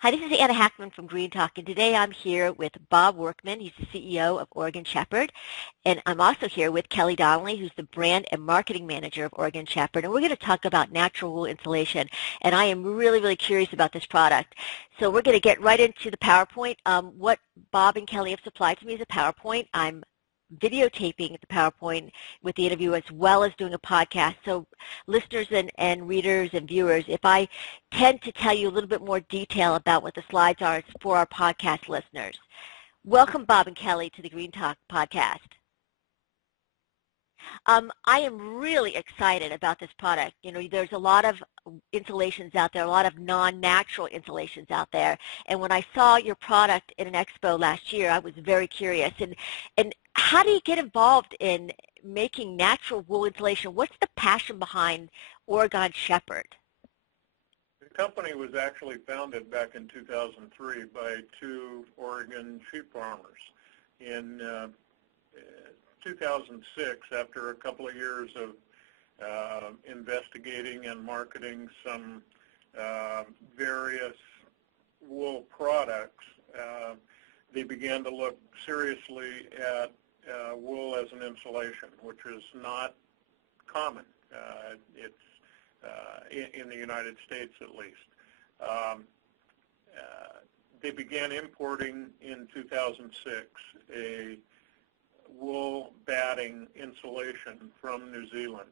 Hi, this is Anna Hackman from Green Talk, and today I'm here with Bob Workman. He's the CEO of Oregon Shepherd, and I'm also here with Kelly Donnelly, who's the brand and marketing manager of Oregon Shepherd, and we're going to talk about natural wool insulation, and I am really, really curious about this product. So we're going to get right into the PowerPoint. What Bob and Kelly have supplied to me is a PowerPoint. I'm videotaping the PowerPoint with the interview as well as doing a podcast. So listeners and readers and viewers, if I tend to tell you a little bit more detail about what the slides are, it's for our podcast listeners. Welcome, Bob and Kelly, to the Green Talk podcast. I am really excited about this product. You know, there's a lot of insulations out there, a lot of non-natural insulations out there. And when I saw your product in an expo last year, I was very curious. And how do you get involved in making natural wool insulation? What's the passion behind Oregon Shepherd? The company was actually founded back in 2003 by two Oregon sheep farmers. In 2006, after a couple of years of investigating and marketing some various wool products, they began to look seriously at wool as an insulation, which is not common. It's in the United States at least. They began importing in 2006 a wool batting insulation from New Zealand.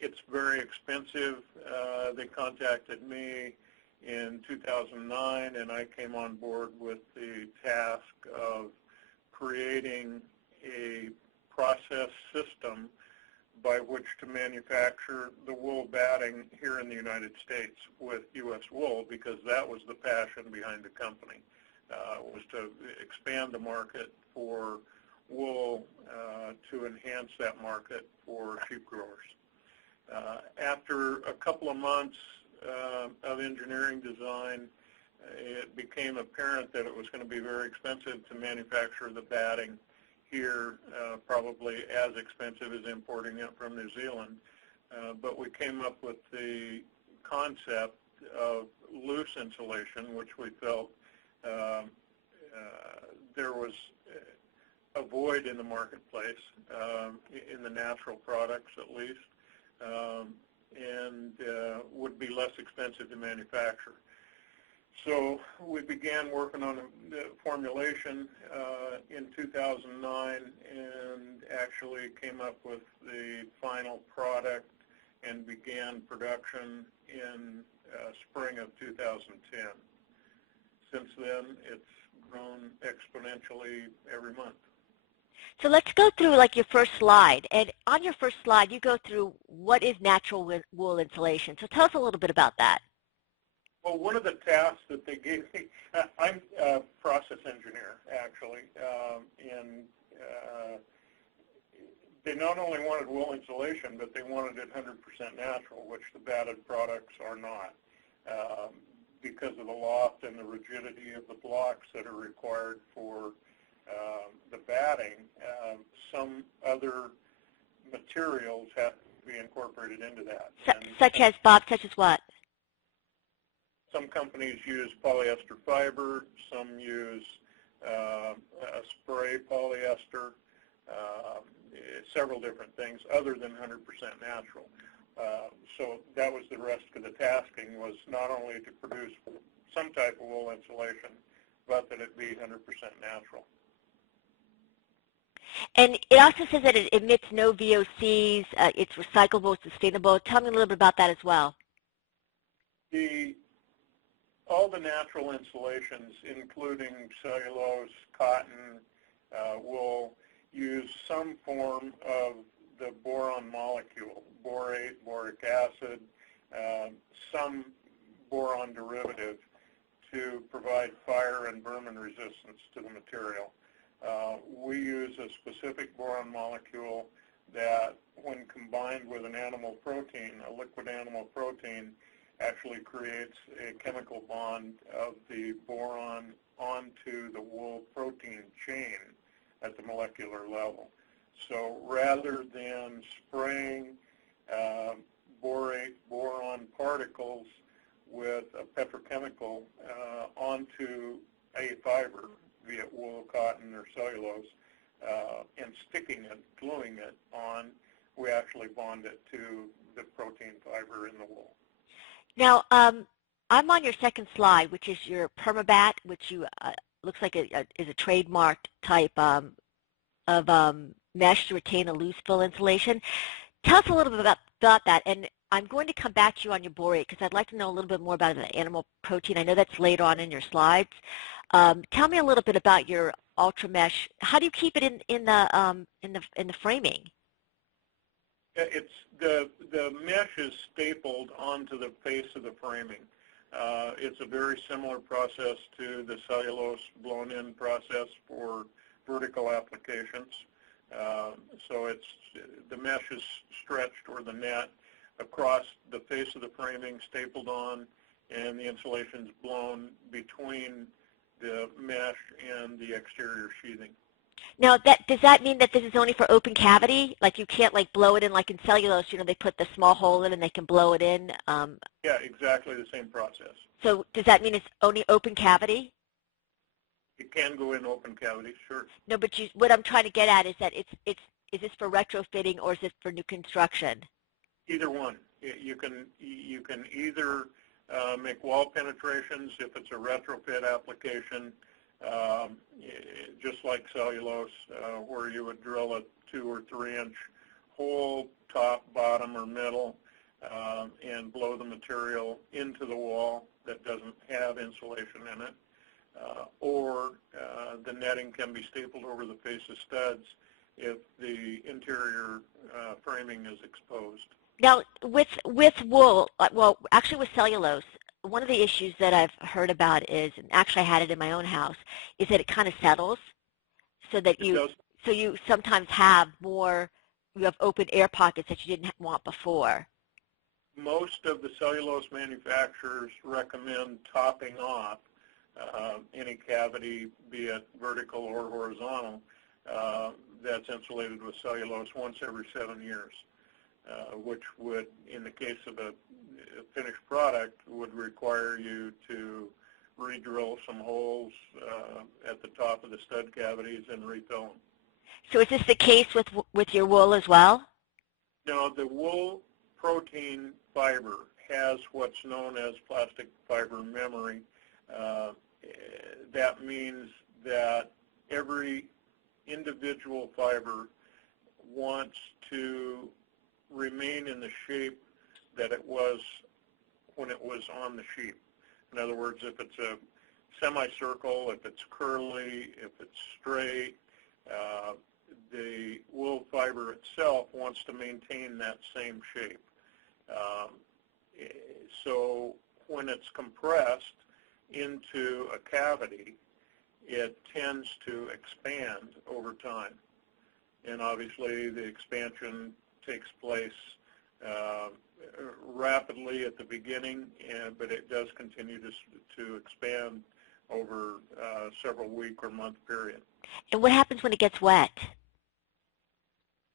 It's very expensive. They contacted me in 2009, and I came on board with the task of creating a process system by which to manufacture the wool batting here in the United States with U.S. wool, because that was the passion behind the company, was to expand the market for wool to enhance that market for sheep growers. After a couple of months of engineering design, it became apparent that it was going to be very expensive to manufacture the batting here, probably as expensive as importing it from New Zealand. But we came up with the concept of loose insulation, which we felt there was a void in the marketplace, in the natural products at least, and would be less expensive to manufacture. So we began working on the formulation in 2009 and actually came up with the final product and began production in spring of 2010. Since then, it's grown exponentially every month. So let's go through like your first slide. And on your first slide, you go through what is natural wool insulation. So tell us a little bit about that. Well, one of the tasks that they gave me, I'm a process engineer, actually, and they not only wanted wool insulation, but they wanted it 100% natural, which the batted products are not, because of the loft and the rigidity of the blocks that are required for the batting. Some other materials have to be incorporated into that. Such as, Bob, such as what? Some companies use polyester fiber, some use a spray polyester, several different things other than 100% natural. So that was the rest of the tasking, was not only to produce some type of wool insulation, but that it be 100% natural. And it also says that it emits no VOCs, it's recyclable, sustainable. Tell me a little bit about that as well. All the natural insulations, including cellulose, cotton, wool, use some form of the boron molecule, borate, boric acid, some boron derivative to provide fire and vermin resistance to the material. We use a specific boron molecule that, when combined with an animal protein, a liquid animal protein, actually creates a chemical bond of the boron onto the wool protein chain at the molecular level. So rather than spraying borate, boron particles with a petrochemical onto a fiber, be it wool, cotton, or cellulose, and sticking it, gluing it on, we actually bond it to the protein fiber in the wool. Now, I'm on your second slide, which is your Permabat, which you looks like is a trademarked type of mesh to retain a loose fill insulation. Tell us a little bit about that, and I'm going to come back to you on your borate because I'd like to know a little bit more about the animal protein. I know that's later on in your slides. Tell me a little bit about your Ultra Mesh. How do you keep it in the framing? It's the mesh is stapled onto the face of the framing. It's a very similar process to the cellulose blown-in process for vertical applications. So the mesh is stretched, or the net, across the face of the framing, stapled on, and the insulation is blown between the mesh and the exterior sheathing. Now, does that mean that this is only for open cavity? Like you can't blow it in like in cellulose, they put the small hole in and they can blow it in? Yeah, exactly the same process. So does that mean it's only open cavity? It can go in open cavity, sure. No, but what I'm trying to get at is that is this for retrofitting or is it for new construction? Either one. You can either make wall penetrations if it's a retrofit application, just like cellulose, where you would drill a 2 or 3 inch hole, top, bottom, or middle, and blow the material into the wall that doesn't have insulation in it. Or the netting can be stapled over the face of studs if the interior framing is exposed. Now, with wool, well, actually with cellulose, one of the issues that I've heard about is, and actually I had it in my own house, is that it kind of settles, so that you sometimes have you have open air pockets that you didn't want before. Most of the cellulose manufacturers recommend topping off any cavity, be it vertical or horizontal, that's insulated with cellulose once every 7 years. Which would, in the case of a finished product, would require you to re-drill some holes at the top of the stud cavities and refill them. So is this the case with your wool as well? No, the wool protein fiber has what's known as plastic fiber memory. That means that every individual fiber wants to remain in the shape that it was when it was on the sheep. In other words, if it's a semicircle, if it's curly, if it's straight, the wool fiber itself wants to maintain that same shape. So when it's compressed into a cavity, it tends to expand over time. And obviously the expansion takes place rapidly at the beginning, but it does continue to expand over several week or month period. And what happens when it gets wet?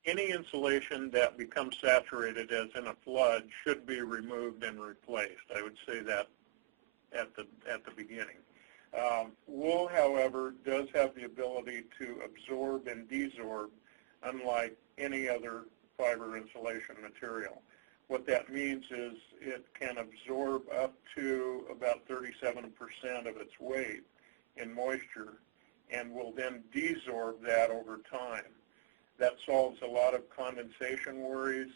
Any insulation that becomes saturated, as in a flood, should be removed and replaced. I would say that at the beginning. Wool, however, does have the ability to absorb and desorb, unlike any other fiber insulation material. What that means is it can absorb up to about 37% of its weight in moisture and will then desorb that over time. That solves a lot of condensation worries.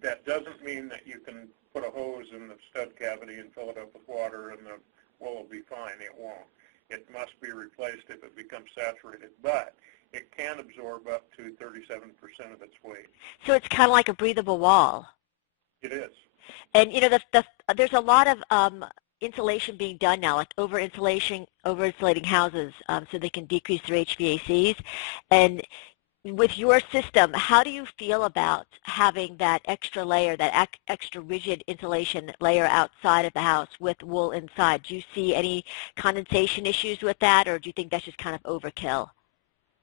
That doesn't mean that you can put a hose in the stud cavity and fill it up with water and the wool will be fine. It won't. It must be replaced if it becomes saturated, but it can absorb up to 37% of its weight. So it's kind of like a breathable wall. It is. And there's a lot of insulation being done now, like over-insulating houses so they can decrease their HVACs. And with your system, how do you feel about having that extra layer, that extra rigid insulation layer outside of the house with wool inside? Do you see any condensation issues with that, or do you think that's just kind of overkill?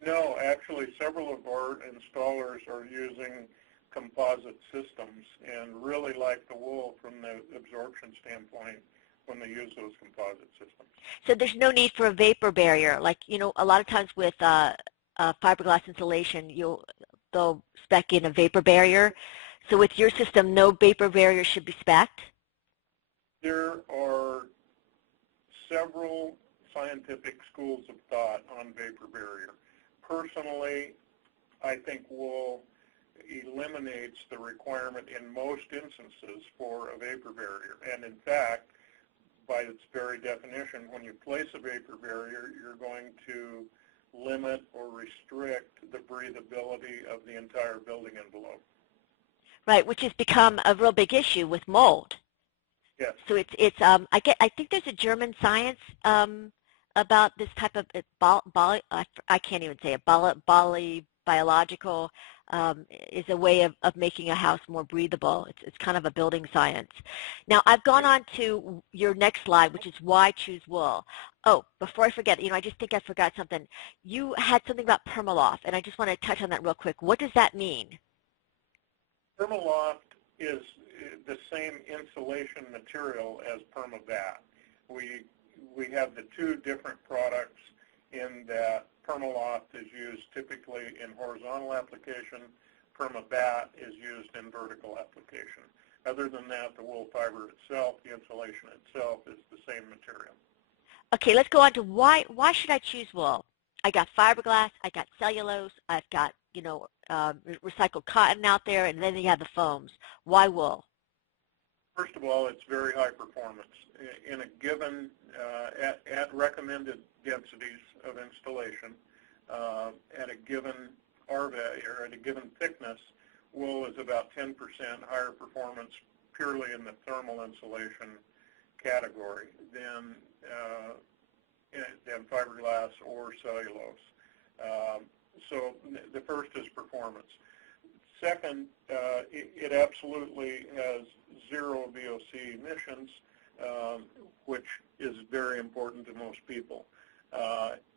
No, actually, several of our installers are using composite systems and really like the wool from the absorption standpoint when they use those composite systems. So there's no need for a vapor barrier. Like, a lot of times with fiberglass insulation, they'll spec in a vapor barrier. So with your system, no vapor barrier should be spec'd? There are several scientific schools of thought on vapor barrier. Personally, I think wool eliminates the requirement in most instances for a vapor barrier. And in fact, by its very definition, when you place a vapor barrier, you're going to limit or restrict the breathability of the entire building envelope. Right, which has become a real big issue with mold. Yes. So I think there's a German science about this type of I can't even say it. Biological is a way of making a house more breathable. It's kind of a building science. Now I've gone on to your next slide, which is why choose wool. Oh, before I forget, I just think I forgot something. You had something about Permaloft, and I just want to touch on that real quick. What does that mean? Permaloft is the same insulation material as Permabat. We have the two different products in that Permaloft is used typically in horizontal application. Permabat is used in vertical application. Other than that, the wool fiber itself, the insulation itself, is the same material. Okay, let's go on to why should I choose wool? I got fiberglass, I got cellulose, I've got, recycled cotton out there, and then you have the foams. Why wool? First of all, it's very high performance. In a given, at recommended densities of installation, at a given R value, or at a given thickness, wool is about 10% higher performance purely in the thermal insulation category than fiberglass or cellulose. So the first is performance. Second, it absolutely has zero VOC emissions, which is very important to most people.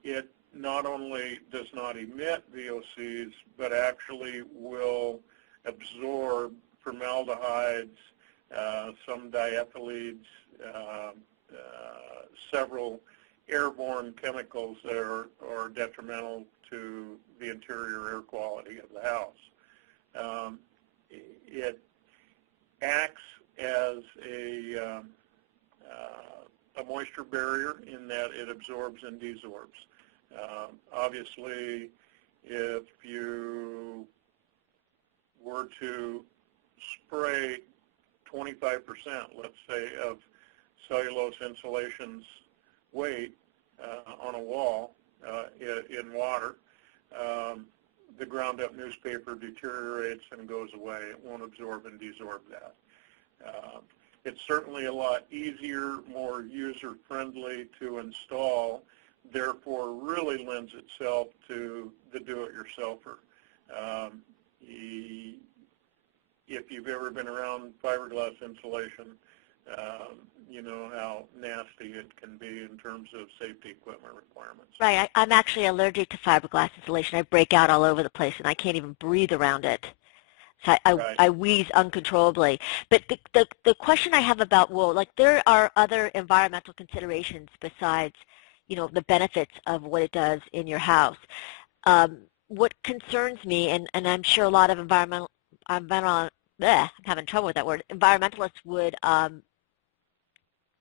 It not only does not emit VOCs, but actually will absorb formaldehydes, some diethylenes, several airborne chemicals that are detrimental to the interior air quality of the house. It acts as a moisture barrier in that it absorbs and desorbs. Obviously, if you were to spray 25%, let's say, of cellulose insulation's weight on a wall in water, the ground-up newspaper deteriorates and goes away. It won't absorb and desorb that. It's certainly a lot easier, more user-friendly to install, therefore really lends itself to the do-it-yourselfer. If you've ever been around fiberglass insulation, you know how nasty it can be in terms of safety equipment requirements. Right. I'm actually allergic to fiberglass insulation. I break out all over the place, and I can't even breathe around it. So I wheeze uncontrollably. But the question I have about wool, like there are other environmental considerations besides, the benefits of what it does in your house. What concerns me, and I'm sure a lot of I'm having trouble with that word, environmentalists would,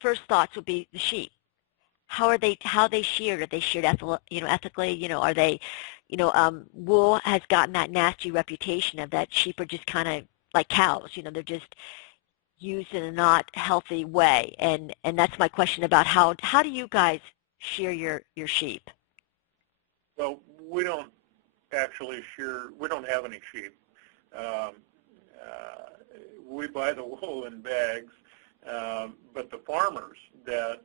first thoughts would be the sheep. How are they sheared? Are they sheared ethically? Are they, wool has gotten that nasty reputation of that sheep are just kind of like cows. They're just used in a not healthy way. And that's my question about how do you guys shear your sheep? Well, we don't actually shear. We don't have any sheep. We buy the wool in bags, but the farmers that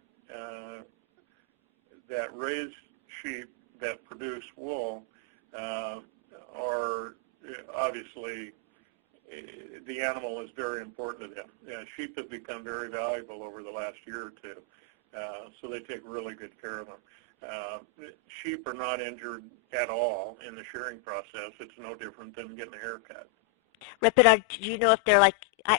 raise sheep that produce wool are obviously, the animal is very important to them. Sheep have become very valuable over the last year or two, so they take really good care of them. Sheep are not injured at all in the shearing process. It's no different than getting a haircut. Right, but do you know if they're like,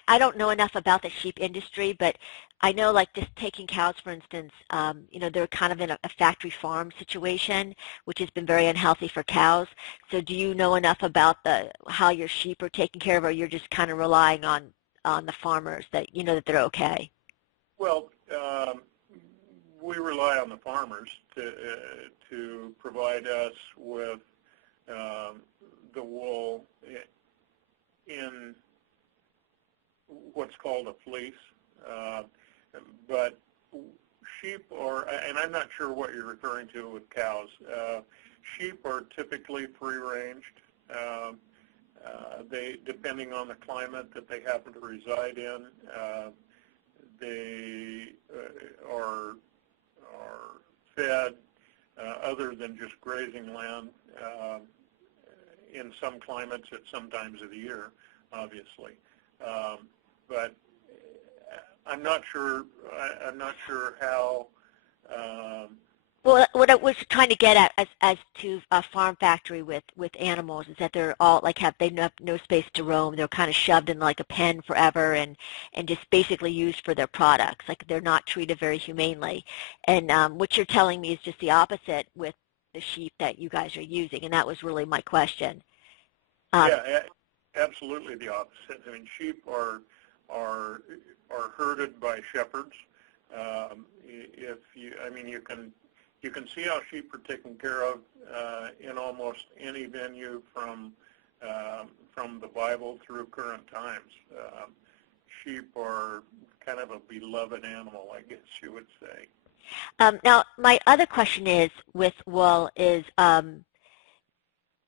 I don't know enough about the sheep industry, but I know like just taking cows, for instance, they're kind of in a factory farm situation, which has been very unhealthy for cows. So do you know enough about how your sheep are taken care of, or you're just kind of relying on the farmers that you know that they're okay? Well, we rely on the farmers to provide us with um, the wool in what's called a fleece. Uh, but sheep are, and I'm not sure what you're referring to with cows. Sheep are typically free-ranged. They, depending on the climate that they happen to reside in, they are fed other than just grazing land in some climates at some times of the year, obviously. But I'm not sure. I'm not sure how. Well, what I was trying to get at as to a farm factory with animals is that they're all like they have no space to roam. They're kind of shoved in like a pen forever and just basically used for their products. Like they're not treated very humanely. And what you're telling me is just the opposite with the sheep that you guys are using. And that was really my question. Yeah, absolutely the opposite. I mean, sheep are herded by shepherds. If you, I mean, you can see how sheep are taken care of in almost any venue from the Bible through current times. Sheep are kind of a beloved animal, I guess you would say. Now, my other question is with wool is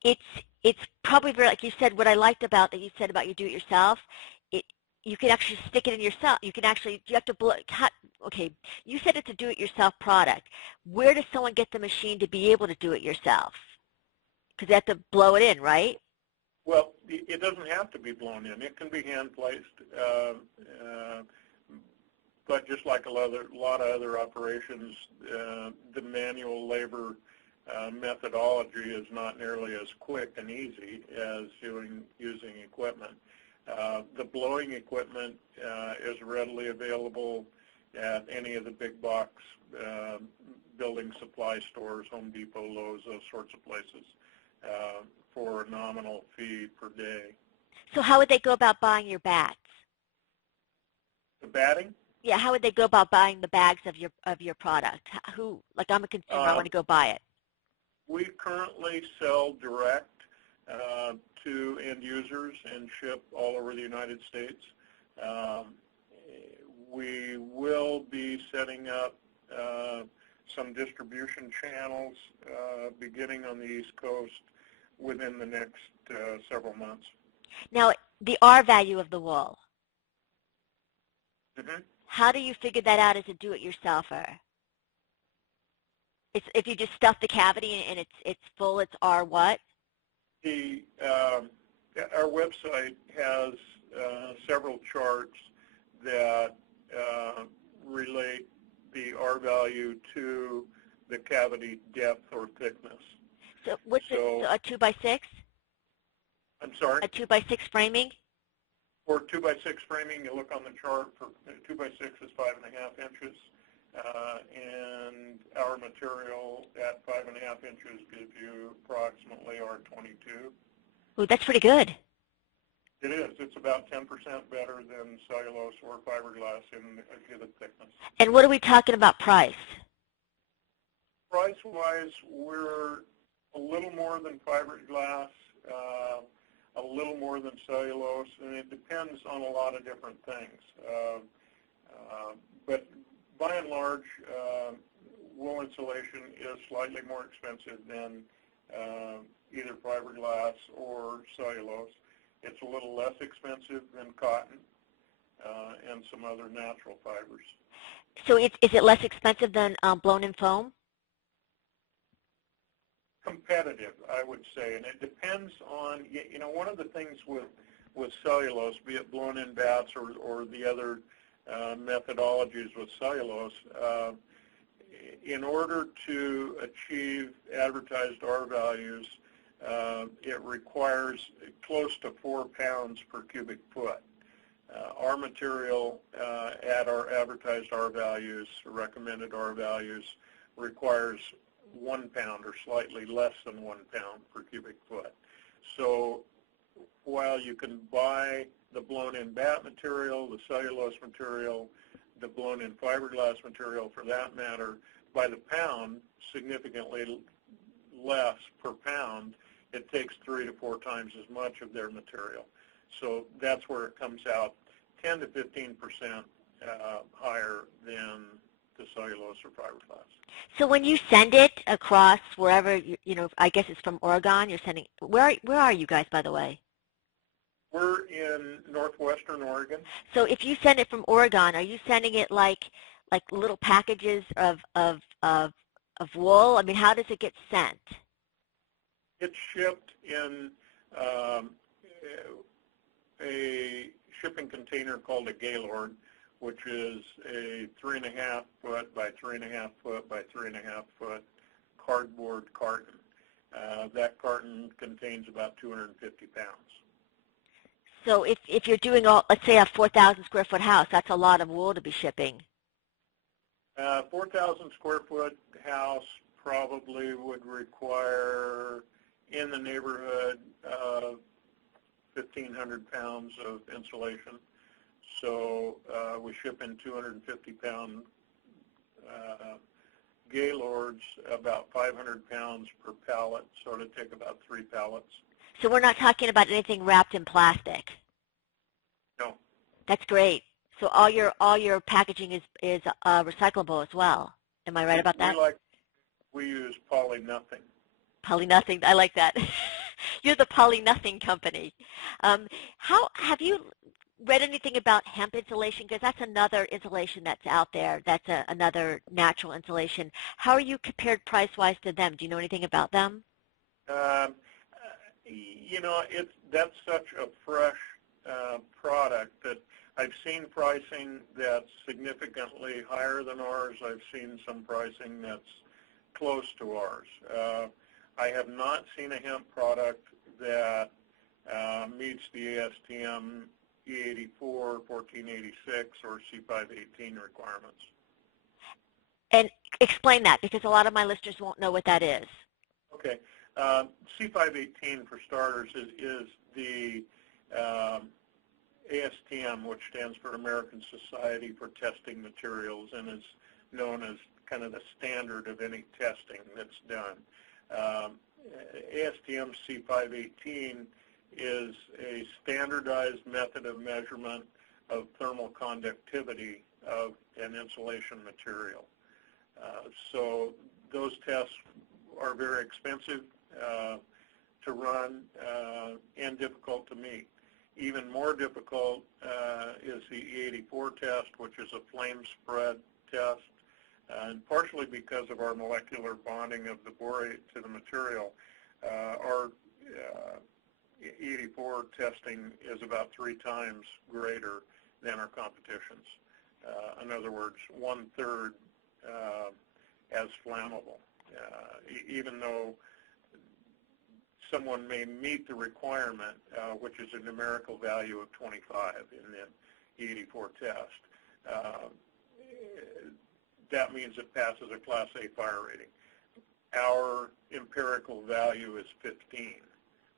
it's it's probably very, like you said, what I liked about that you said about you do it yourself, it you can actually stick it in yourself. You can actually, you have to okay, you said it's a do-it-yourself product. Where does someone get the machine to be able to do it yourself? Because they have to blow it in, right? Well, it doesn't have to be blown in. It can be hand placed, but just like a lot of other operations, the manual labor methodology is not nearly as quick and easy as using equipment. The blowing equipment is readily available at any of the big box building supply stores, Home Depot, Lowe's, those sorts of places, for a nominal fee per day. So how would they go about buying your bats? The batting? Yeah, how would they go about buying the bags of your product? Who, like I'm a consumer, I want to go buy it. We currently sell direct to end users and ship all over the United States. We will be setting up some distribution channels beginning on the East Coast within the next several months. Now, the R value of the wool. Mm-hmm. How do you figure that out as a do-it-yourselfer? If you just stuff the cavity and it's full, it's R what? Our website has several charts that relate the R value to the cavity depth or thickness. So what's a 2x6? I'm sorry? A 2x6 framing? For 2x6 framing, you look on the chart. For 2x6 is 5.5 inches. And our material at 5.5 inches gives you approximately R22. Ooh, that's pretty good. It is. It's about 10% better than cellulose or fiberglass in a given thickness. And what are we talking about price? Price-wise, we're a little more than fiberglass, a little more than cellulose, and it depends on a lot of different things. But by and large, wool insulation is slightly more expensive than either fiberglass or cellulose. It's a little less expensive than cotton and some other natural fibers. So is it less expensive than blown-in foam? Competitive, I would say, and it depends on, you know, one of the things with cellulose, be it blown-in bats or the other methodologies with cellulose, in order to achieve advertised R values, it requires close to 4 pounds per cubic foot. Our material at our advertised R values, recommended R values, requires 1 pound or slightly less than 1 pound per cubic foot. So while you can buy the blown-in bat material, the cellulose material, the blown-in fiberglass material for that matter, by the pound, significantly less per pound, it takes 3 to 4 times as much of their material. So that's where it comes out 10 to 15% higher than the cellulose or fiberglass. So when you send it across wherever, you know, I guess it's from Oregon, you're sending, where are you guys, by the way? We're in northwestern Oregon. So if you send it from Oregon, are you sending it like little packages of wool? I mean, how does it get sent? It's shipped in a shipping container called a Gaylord, which is a 3.5 foot by 3.5 foot by 3.5 foot cardboard carton. That carton contains about 250 pounds. So if you're doing, let's say a 4,000 square foot house, that's a lot of wool to be shipping. 4,000 square foot house probably would require in the neighborhood of 1,500 pounds of insulation. So we ship in 250 pound Gaylords, about 500 pounds per pallet, so it'd take about 3 pallets. So we're not talking about anything wrapped in plastic. No. That's great. So all your packaging is recyclable as well. Am I right about that? We use Poly Nothing. Poly Nothing. I like that. You're the Poly Nothing company. How have you read anything about hemp insulation? Because that's another insulation that's out there. That's another natural insulation. How are you compared price-wise to them? Do you know anything about them? You know, that's such a fresh product that I've seen pricing that's significantly higher than ours. I've seen some pricing that's close to ours. I have not seen a hemp product that meets the ASTM E84, 1486, or C518 requirements. And explain that, because a lot of my listeners won't know what that is. Okay. C518, for starters, is the ASTM, which stands for American Society for Testing Materials, and is known as kind of the standard of any testing that's done. ASTM C518 is a standardized method of measurement of thermal conductivity of an insulation material. So those tests are very expensive to run and difficult to meet. Even more difficult is the E84 test, which is a flame spread test. And partially because of our molecular bonding of the borate to the material, our E84 testing is about 3 times greater than our competition's. In other words, 1/3 as flammable. Even though someone may meet the requirement, which is a numerical value of 25 in the E84 test, that means it passes a Class A fire rating. Our empirical value is 15,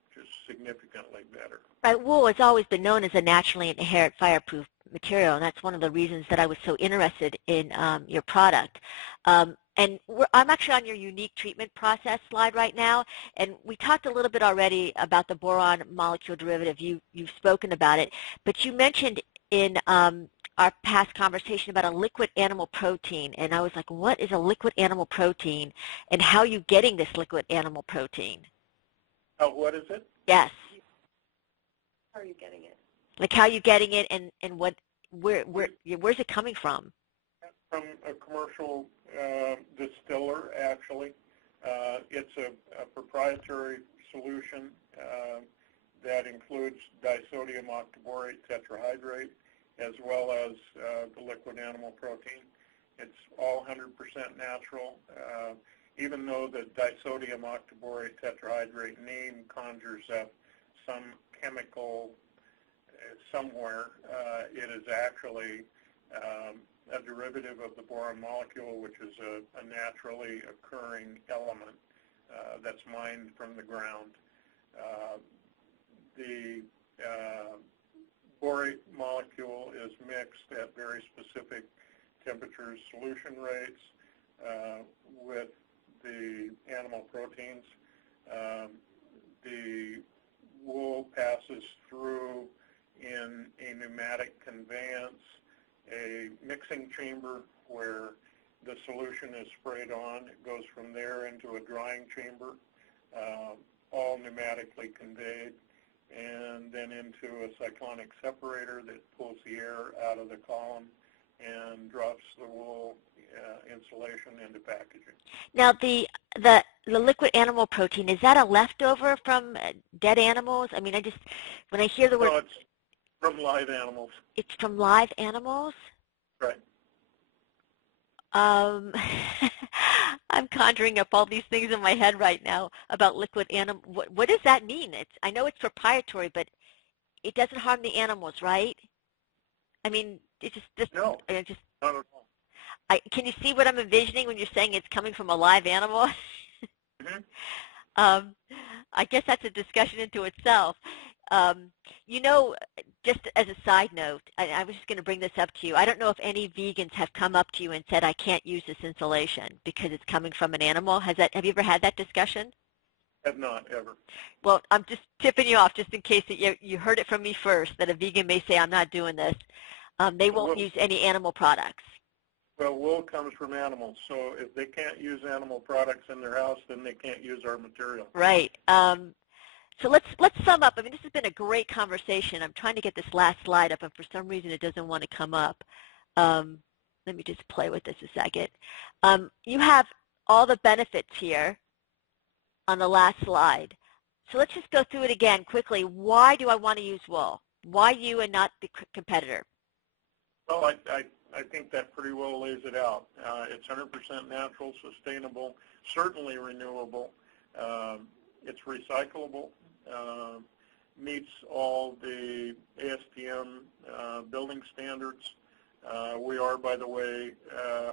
which is significantly better. Right. Wool has always been known as a naturally inherent fireproof material, and that's one of the reasons that I was so interested in your product. And I'm actually on your unique treatment process slide right now, and we talked a little bit already about the boron molecule derivative. You've spoken about it, but you mentioned in our past conversation about a liquid animal protein, and I was like, what is a liquid animal protein, and how are you getting this liquid animal protein? What is it? Yes. How are you getting it? Like how are you getting it, and where's it coming from? From a commercial distiller, actually. It's a proprietary solution that includes disodium octaborate tetrahydrate, as well as the liquid animal protein. It's all 100% natural. even though the disodium octaborate tetrahydrate name conjures up some chemical somewhere, it is actually a derivative of the boron molecule, which is a naturally occurring element that's mined from the ground. The borate molecule is mixed at very specific temperatures, solution rates with the animal proteins. The wool passes through in a pneumatic conveyance, a mixing chamber where the solution is sprayed on. It goes from there into a drying chamber, all pneumatically conveyed, and then into a cyclonic separator that pulls the air out of the column and drops the wool insulation into packaging. Now, the liquid animal protein, is that a leftover from dead animals? I mean, when I hear the word... No, it's from live animals. It's from live animals? Right. I'm conjuring up all these things in my head right now about liquid animal. What does that mean? I know it's proprietary, but it doesn't harm the animals, right? I mean, it's just No, not at all. Can you see what I'm envisioning when you're saying it's coming from a live animal? Mm-hmm. I guess that's a discussion into itself. Just as a side note, I was just going to bring this up to you. I don't know if any vegans have come up to you and said, I can't use this insulation because it's coming from an animal. Have you ever had that discussion? Have not, ever. Well, I'm just tipping you off just in case that you heard it from me first, that a vegan may say, I'm not doing this. They won't use any animal products. Well, wool comes from animals, so if they can't use animal products in their house, then they can't use our material. Right. So let's sum up. I mean, this has been a great conversation. I'm trying to get this last slide up, and for some reason it doesn't want to come up. Let me just play with this a second. You have all the benefits here on the last slide. So let's just go through it again quickly. Why do I want to use wool? Why you and not the competitor? Well, I think that pretty well lays it out. It's 100% natural, sustainable, certainly renewable. It's recyclable, meets all the ASTM building standards. We are, by the way,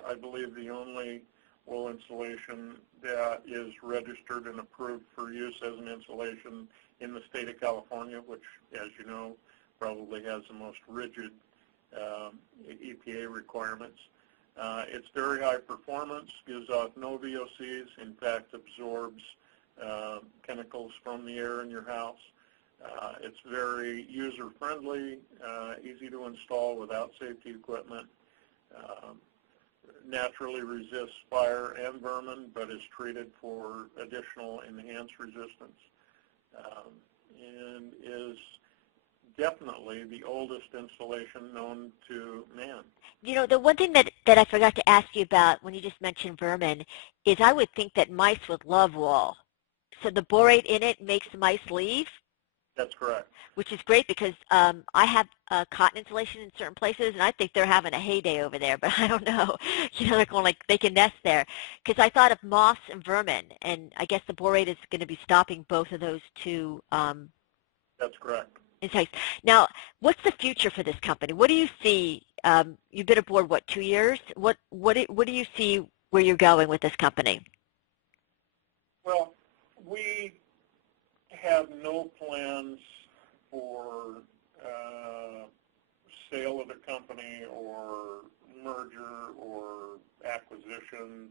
I believe the only wool insulation that is registered and approved for use as an insulation in the state of California, which, as you know, probably has the most rigid EPA requirements. It's very high performance, gives off no VOCs, in fact absorbs chemicals from the air in your house. It's very user-friendly, easy to install without safety equipment, naturally resists fire and vermin, but is treated for additional enhanced resistance, and is definitely the oldest installation known to man. You know, the one thing that I forgot to ask you about when you just mentioned vermin is I would think that mice would love wool. So the borate in it makes mice leave? That's correct. Which is great because I have cotton insulation in certain places, and I think they're having a heyday over there, but I don't know. You know, they're going like they can nest there. Because I thought of moths and vermin, and I guess the borate is going to be stopping both of those two. That's correct. Insights. Now, what's the future for this company? What do you see? You've been aboard, what, 2 years? What do you see where you're going with this company? Well, we have no plans for sale of the company or merger or acquisitions.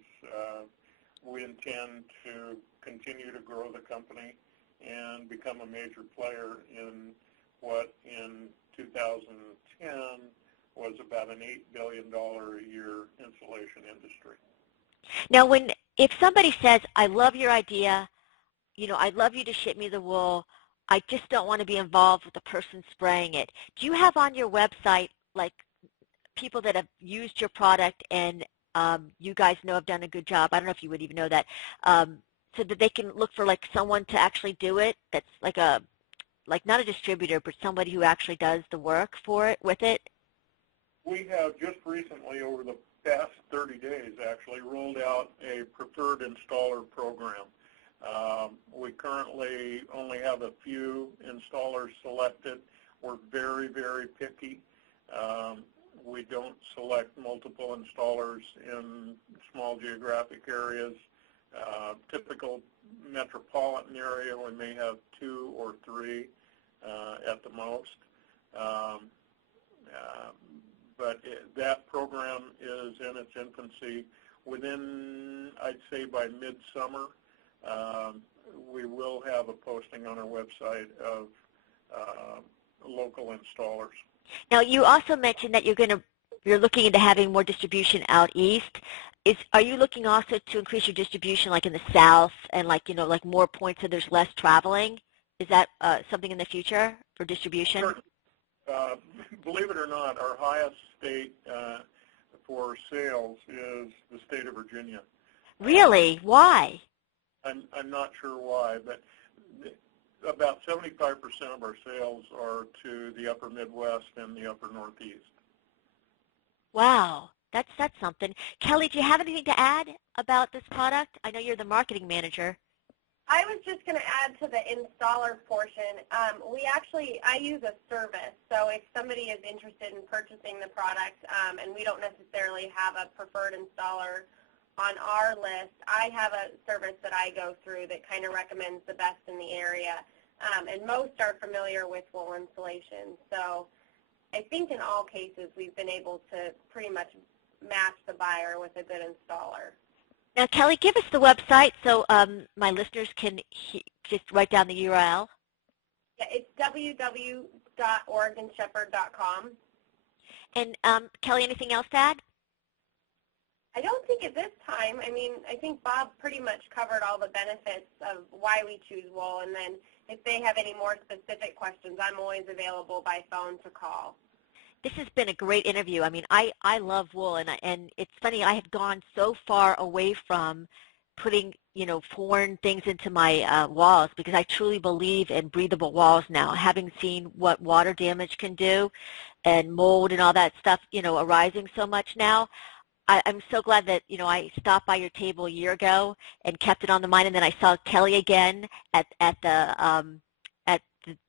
We intend to continue to grow the company and become a major player in what in 2010 was about an $8 billion a year insulation industry. Now, if somebody says, I love your idea, you know, I'd love you to ship me the wool, I just don't want to be involved with the person spraying it. Do you have on your website, like, people that have used your product and you guys know have done a good job? I don't know if you would even know that. So that they can look for, like, someone to actually do it that's like not a distributor, but somebody who actually does the work for it, with it? We have just recently, over the past 30 days, actually, rolled out a preferred installer program. We currently only have a few installers selected. We're very, very picky. We don't select multiple installers in small geographic areas. Typical metropolitan area, we may have 2 or 3 at the most. But that program is in its infancy. Within, I'd say by midsummer, we will have a posting on our website of local installers. Now, you also mentioned that you're looking into having more distribution out east. Are you looking also to increase your distribution, like in the south, and like more points so there's less traveling? Is that something in the future for distribution? Sure. Believe it or not, our highest state for sales is the state of Virginia. Really? Why? I'm not sure why, but about 75% of our sales are to the upper Midwest and the upper Northeast. Wow, that's something. Kelly, do you have anything to add about this product? I know you're the marketing manager. I was just going to add to the installer portion. I use a service, so if somebody is interested in purchasing the product and we don't necessarily have a preferred installer on our list, I have a service that I go through that kind of recommends the best in the area, and most are familiar with wool insulation. So I think in all cases we've been able to pretty much match the buyer with a good installer. Now, Kelly, give us the website so my listeners can just write down the URL. Yeah, it's www.oregonshepherd.com. And Kelly, anything else to add? I don't think at this time. I mean, I think Bob pretty much covered all the benefits of why we choose wool, and then if they have any more specific questions, I'm always available by phone to call. This has been a great interview. I mean, I love wool, and it's funny, I had gone so far away from putting, foreign things into my walls because I truly believe in breathable walls now, having seen what water damage can do and mold and all that stuff, arising so much now. I'm so glad that, I stopped by your table a year ago and kept it on the mind, and then I saw Kelly again at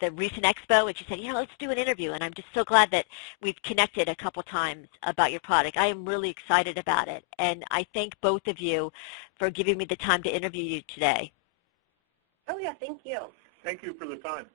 the recent expo, and she said, let's do an interview, and I'm just so glad that we've connected a couple times about your product. I am really excited about it, and I thank both of you for giving me the time to interview you today. Oh, yeah, thank you. Thank you for the time.